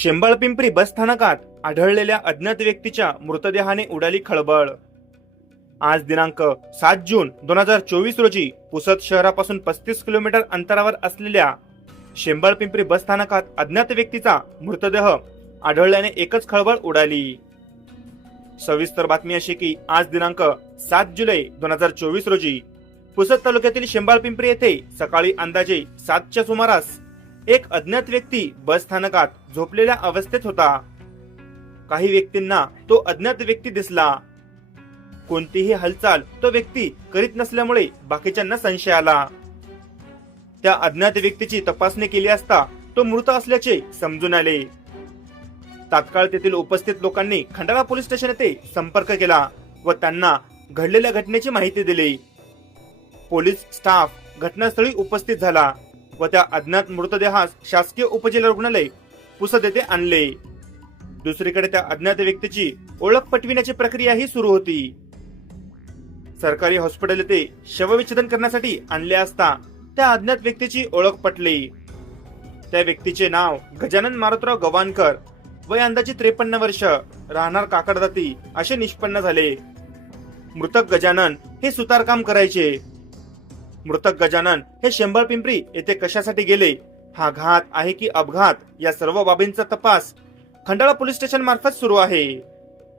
शेंबाळपिंपरी बस स्थानकात आढळलेल्या अज्ञात व्यक्तीच्या मृतदेहाने उडाली खळबळ. आज दिनांक सात जून दोन हजार चोवीस रोजी पुसद शहरापासून पस्तीस किलोमीटर अंतरावर असलेल्या शेंबाळपिंपरी बस स्थानकात अज्ञात व्यक्तीचा मृतदेह आढळल्याने एकच खळबळ उडाली. सविस्तर बातमी अशी की आज दिनांक सात जुलै दोन हजार चोवीस रोजी पुसद तालुक्यातील शेंबाळपिंपरी येथे सकाळी अंदाजे सातच्या सुमारास एक अज्ञात व्यक्ती बस स्थानकात झोपलेल्या अवस्थेत होता. काही व्यक्तींना तो अज्ञात व्यक्ती दिसला. कोणतीही हालचाल तो व्यक्ती करीत नसल्यामुळे बाकीच्यांना संशय आला. त्या अज्ञात व्यक्तीची तपासणी केली असता तो मृत असल्याचे समजून आले. तात्काळ तेथील उपस्थित लोकांनी खंडाळा पोलीस स्टेशन येथे संपर्क केला व त्यांना घडलेल्या घटनेची माहिती दिली. पोलीस स्टाफ घटनास्थळी उपस्थित झाला. व त्या अज्ञात मृतदेहास शासकीय उपजिल्हा रुग्णालय पुसद येथे आणले. दुसरीकडे त्या अज्ञात व्यक्तीची ओळख पटविण्याची प्रक्रियाही सुरू होती. सरकारी हॉस्पिटल येथे शवविच्छेदन करण्यासाठी आणले असता त्या अज्ञात व्यक्तीची ओळख पटली. त्या व्यक्तीचे नाव गजानन मारुतराव गवानकर वय अंदाजे त्रेपन्न वर्ष राहणार काकडदाती असे निष्पन्न झाले. मृतक गजानन हे सुतारकाम करायचे. मृतक गजानन हे शेंबळ पिंपरी येथे कशासाठी गेले? हा घात आहे की अपघात? या सर्व बाबींचा तपास खंडाळा पोलीस स्टेशन मार्फत सुरू आहे.